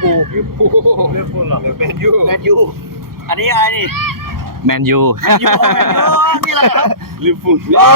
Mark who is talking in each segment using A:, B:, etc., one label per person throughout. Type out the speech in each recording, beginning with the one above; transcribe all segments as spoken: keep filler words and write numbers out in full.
A: พูล
B: ลิเวอร์พูลลิเวอร์พูลหรอแมนยู
A: แมนยูอันนี้อะไรนี่
C: แมนยู
A: แมนยูแมนยูนี่อะไรครับ
B: ลิเวอร์พูล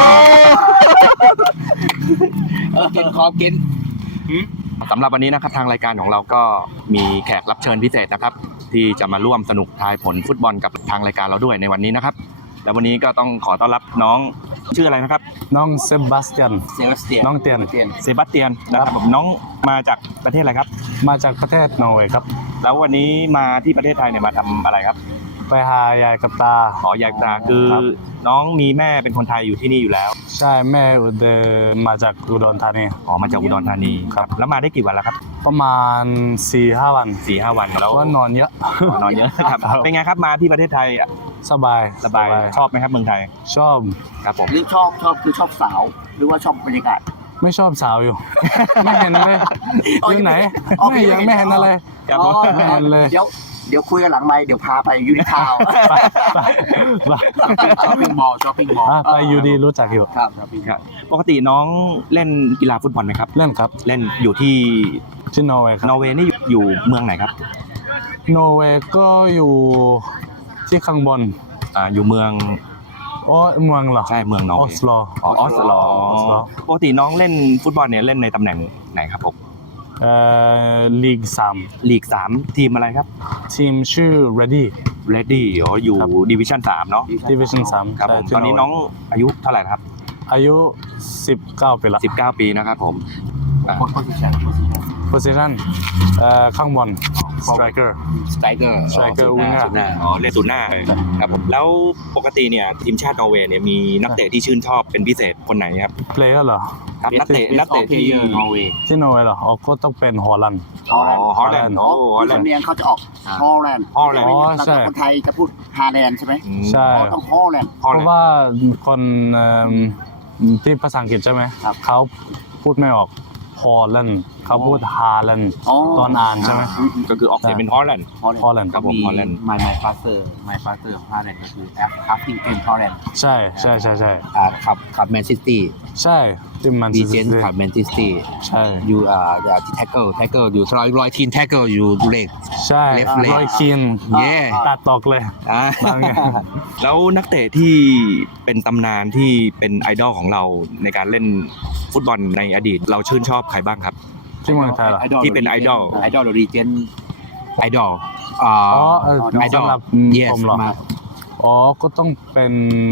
A: เกินคอเกิน
C: สำหรับวันนี้นะครับทางรายการของเราก็มีแขกรับเชิญพิเศษนะครับที่จะมาร่วมสนุกทายผลฟุตบอลกับทางรายการเราด้วยในวันนี้นะครับแล้ววันนี้ก็ต้องขอต้อนรับน้องชื่ออะไรนะครับ
D: น้องเซบาสเตียน
A: เซบาสเตียน
D: น้องเตียน
A: เตียน
C: เซบาสเตียนนะครับผมน้องมาจากประเทศอะไรครับ
D: มาจากประเทศนอร์เวย์ครับ
C: แล้ววันนี้มาที่ประเทศไทยเนี่ยมาทำอะไรครับ
D: ไปหายายกับตา
C: ขออยากจะคือ
D: ครับ
C: น้องมีแม่เป็นคนไทยอยู่ที่นี่อยู่แล้ว
D: ใช่แม่อุดรมาจากอุดรธานี
C: อ๋อมาจากอุดรธานีครับแล้วมาได้กี่วันแล้วครับ
D: ประมาณ สี่ห้า วัน
C: สี่ห้าวันแล้ว
D: ว่านอนเยอะ
C: นอนเยอะครับ
D: ครับ
C: เป็นไงครับมาที่ประเทศไทย
D: สบาย
C: สบายชอบไหมครับเมืองไทย
D: ชอบ
C: ครับผม
A: หรือชอบชอบคือชอบสาวหรือว่าชอบบรรยากาศ
D: ไม่ชอบสาวอยู่ ไม่เห็นเลย
A: อ๋อ
D: อยู่ไหน
A: อ๋อ
D: ไม่ยังไม่เห็นอะไร
C: ครับ
A: อ๋
C: ผ
A: อ
C: ม
D: ไม่เห็นเลย
A: เดี๋ยวเดี๋ยวคุยกันหลังไมค์เดี๋ยวพาไปยูนิทาวน์
D: ไป
A: ช้อปปิ้งมอลล์ช้อปปิ้งมอลล์
D: อ่ะไปอยู่ดีรู้จักอยู่
A: ครับช้อปปิ้ง
C: ครับปกติน้องเล่นกีฬาฟุตบอลไหมครับ
D: เล่นครับ
C: เล่นอยู่ที่
D: ที่นอร์เวย์ครับ
C: นอร์เวย์นี่อยู่เมืองไหนครับ
D: นอร์เวย์ก็อยู่ที่ข้างบน
C: อ่าอยู่เมือง
D: อ๋อเมืองเหรอ
C: ใช่เมืองนอร์
D: อ
C: เว
D: อ
C: ย์
D: สโล
C: อ๋อออสโล
D: ออสโล
C: ปกติน้องเล่นฟุตบอลเนี่ยเล่นในตำแหน่งไหนครับผม
D: เอ่อลีกสาม
C: ลีกสามทีมอะไรครับ
D: ทีมชื่อ Ready
C: Ready อ๋ออยู่
D: ครับ
C: ดิวิชั่นสามเนาะ
D: Division สาม
C: ครับผม
D: ใช่ที่
C: ตอนนี้
D: ร์เวย์
C: น้องอายุเท่าไหร่ครับ
D: อายุ สิบเก้า ปีละ
C: สิบเก้าปีนะครับผมอ่า
A: โพสิชั่น
D: position เอ่อข้างบน striker
A: สไตรเกอร์
D: striker
C: ศูนย์หน้า
D: winger
C: ศูนย์หน้าอ๋อเล่นศูนย์หน้าครับผมแล้วปกติเนี่ยทีมชาตินอร์เวย์เนี่ยมีนักเตะที่ชื่นชอบเป็นพิเศษคนไหนครับ
D: player เหรอ
C: ครับนักเตะนักเตะที่
A: นอร์เวย์
D: ที่นอร์เวย์เหรออ๋อก็ต้องเป็นฮอลแลนด์
C: อ๋อฮอลแลนด์
D: อ๋
C: โอ้
D: อ
C: ฮอลแลน
A: สำ
C: ด์
A: เนียงเขาจะออกฮอลแลนด์
C: ฮอลแลนด์
D: อ๋อ
A: แล้ว
D: ใช่
A: ก็คนไทยจะพูดฮาแลนด์ใช่ไหม
C: อืม
D: ใช่
A: อ๋อต้องฮอลแลนด์
C: ฮอล
D: เพ
C: แลน
D: ราะ
C: ด์
D: ว่าคนเอิ่มที่ภาษาอังกฤษใช่ไหม
A: ครับ
D: เขาพูดไม่ออกฮอลแลนด์เขาพูดฮาแลนด์
A: อ๋อ
D: ตอนอ่านใช่ไหม
C: ก็คือออกเสียงเป็นฮอลแลนด์
D: ฮอลแลนด์
C: ครับผม Holland
A: My My Father My Father ของฮาแลนด์ก็คือแอฟแอฟติงเกนฮอลแลนด์
D: ใช่ใช่ใช่ใช่
A: อ่าขับขับแมนซิตี้
D: ใช่ที่มัน
A: ดีเจนขับแมนซิตี้
D: ใช่
A: อยู่อ่าที่แท็กเกิลแท็กเกิลอยู่ร้อยร้อยทีมแท็กเกิลอยู่เลก
D: ใช่
A: Left leg
D: รอยคีน
A: เย่
D: ตัดตกเลย
A: อ่า
D: นั่นไง
C: แล้วนักเตะที่เป็นตำนานที่เป็นไอดอลของเราในการเล่นฟุตบอลในอดีต เราชื่นชอบใครบ้างครับ
D: ที่เมืองไทยเหรอ
C: ที่เป็นไอดอล
A: ไอดอลหรือดีเจนไอดอลอ่า
D: อ๋อเออ
A: ไอดอล
D: สำหรับ
A: yes
D: ผมเหรอ
A: มา
D: อ๋อ ก็ต้องเป็น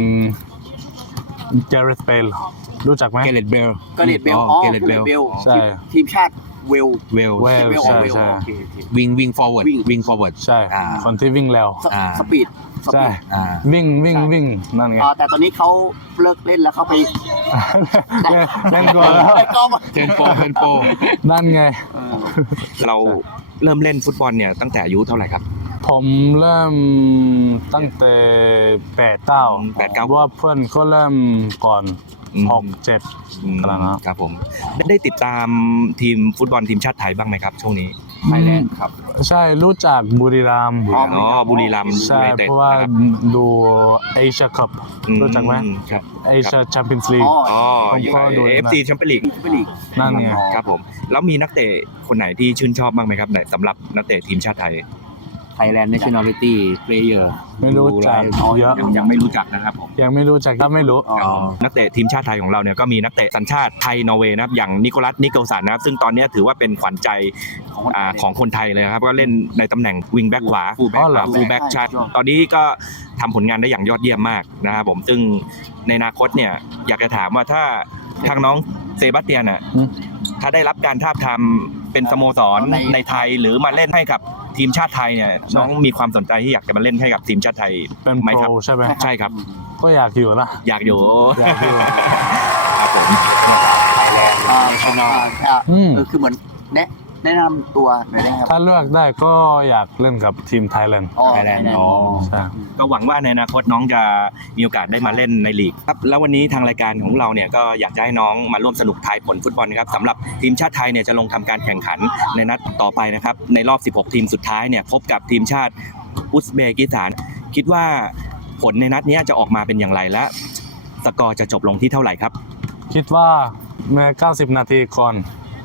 D: เจเร t เบลรู้จักไหม
A: เกเรตเบล
E: เกเรตเบลอ๋อ
A: เกเรตเบล
D: ใช่
E: ทีมชาติเวล
A: เวล
D: เวล
E: เวล
D: ใช่
E: เวล
D: ใช่
E: โอเคโอเค
A: วิ่งวิ่ง forward
E: วิ่ง
A: วิ่ง forward
D: ใช่
A: อ่า
D: คนที่วิ่งเร็ว
E: ส
A: อ่า
E: สปีดส
D: ใช่
E: ปีด
A: อ่า
D: วิ่งวิ่งวิ่งนั่นไง
E: อ่าแต่ตอนนี้เขาเลิกเล่นแล้วเขาไป
D: เล่นเล่นก่อนแล้ว
E: ไปกอล์ฟ
A: เทนโปเทนโป
D: นั่นไง
E: เออ
C: เราเริ่มเล่นฟุตบอลเนี่ยตั้งแต่อายุเท่าไหร่ครับ
D: ผมเริ่มตั้งแต่แปดเก้า
C: แปดเก้า
D: ว่าเพื่อนก็เริ่มก่อน
C: อืม
D: หกเจ็ด
C: อืม
D: กำลังนะ
C: ครับผมได้ได้ติดตามทีมฟุตบอลทีมชาติไทยบ้างไหมครับช่วงนี้
E: ไทยแลนด์ครับ
D: ใช่รู้จักบุรีรัมย์
E: อ๋อ
C: อ๋อบุรีรัมย์
D: ใช่
C: ยูไนเต็ด
D: เพราะว่า
C: นะครับ
D: ดูเอเชียคัพ
C: อื
D: รู้จักไหม
C: ครับ
D: เอเชียแชมเปี้ยนส์ลีก
E: อ๋อ
C: อ๋อ
D: ผมก็ดู
C: เอฟซีแชมเปี้ยนลีก
E: ไปลีก
D: นั่นไง
C: ครับผมแล้วมีนักเตะคนไหนที่ชื่นชอบบ้างไหมครับในสำหรับนักเตะทีมชาติไทย
A: ไทยแลนด์ nationality player
D: ไม่รู้จักเยอะ
C: ยังยังไม่รู้จักนะครับผม
D: ยังไม่รู้จักก็ไม่รู้
E: อ๋อ
C: นักเตะทีมชาติไทยของเราเนี่ยก็มีนักเตะสัญชาติไทยนอร์เวย์นะครับอย่างนิโคลัสนิโกลสันนะครับซึ่งตอนนี้ถือว่าเป็นขวัญใจ
E: ของคนไทย
C: อ่าของคนไทยเลยครับก็เล่นในตำแหน่งวิงแบ็กขวา
A: full back
D: อ๋อเหรอ
C: ฟูลแบ็ก
E: ใช่
C: ใช่ตอนนี้ก็ทำผลงานได้อย่างยอดเยี่ยมมากนะครับผมซึ่งในอนาคตเนี่ยอยากจะถามว่าถ้าทางน้องเซบาสเตียนอ่ะ
D: อืม
C: ถ้าได้รับการทาบทามเป็นสโมสร
E: ใน
C: ในไทยหรือมาเล่นให้กับทีมชาติไทยเนี่ยน้องมีความสนใจที่อยากจะมาเล่นให้กับทีมชาติไทย
D: เป็น
C: ไหม
D: โป
C: ครั
D: ร
C: บ
D: ใช่ไหม
C: ใช่ครับ
D: ก็อยากอยู่นะ
C: อยากอยู่
D: อยากอยู่
C: ครับผม
E: อ่าอ่าอ่า
D: อืม
E: เออคือเหมือนแนะแนะนำตัวหน่อยได้ไหมครับ
D: ถ้าเลือกได้ก็อยากเล่นกับทีมไทยแลนด์
E: อ๋อ
A: ไทยแลนด์
E: อ๋อ
D: ใช่
C: ก็หวังว่าในอนาคตน้องจะมีโอกาสได้มาเล่นในลีกครับแล้ววันนี้ทางรายการของเราเนี่ยก็อยากจะให้น้องมาร่วมสนุกทายผลฟุตบอลนะครับสำหรับทีมชาติไทยเนี่ยจะลงทำการแข่งขันในนัดต่อไปนะครับในรอบสิบหกทีมสุดท้ายเนี่ยพบกับทีมชาติอุซเบกิสถานคิดว่าผลในนัดนี้จะออกมาเป็นอย่างไรและสกอร์จะจบลงที่เท่าไหร่ครับ
D: คิดว่าเมื่อเก้าสิบนาทีก่อน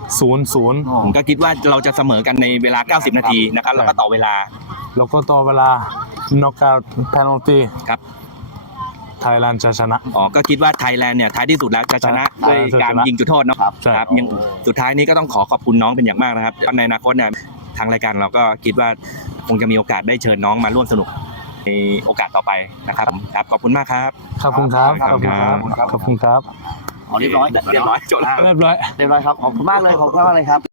D: ศูนย์ศูนย์
C: ผมก็คิดว่าเราจะเสมอกันในเวลา เก้าสิบ นาทีนะครับแล้วก็ต่อเวลา
D: แล้วก็ต่อเวลา knockout penalty
C: ครับ
D: ไทยแลนด์จะชนะ
C: อ๋อก็คิดว่าไทยแลนด์เนี่ยท้ายที่สุดแล้วจะชนะด้วยการยิงจุดโทษเนาะ
E: ครับ
D: ใช่
C: ครับยังสุดท้ายนี้ก็ต้องขอขอบคุณน้องเป็นอย่างมากนะครับในอนาคตเนี่ยทางรายการเราก็คิดว่าคงจะมีโอกาสได้เชิญน้องมาร่วมสนุกในโอกาสต่อไปนะครับครับขอบคุณมากครับ
D: ขอบคุณครับ
C: ค
D: ข
C: รับ
D: อบคุณครับ ขอบคุณครับ
E: อ๋อเรียบร้อย
C: เรียบร้อยจบแล้ว
D: เรียบร้อย
E: เรียบร้อยครับ ขอบคุณมากเลย ขอบคุณมากเลยครับ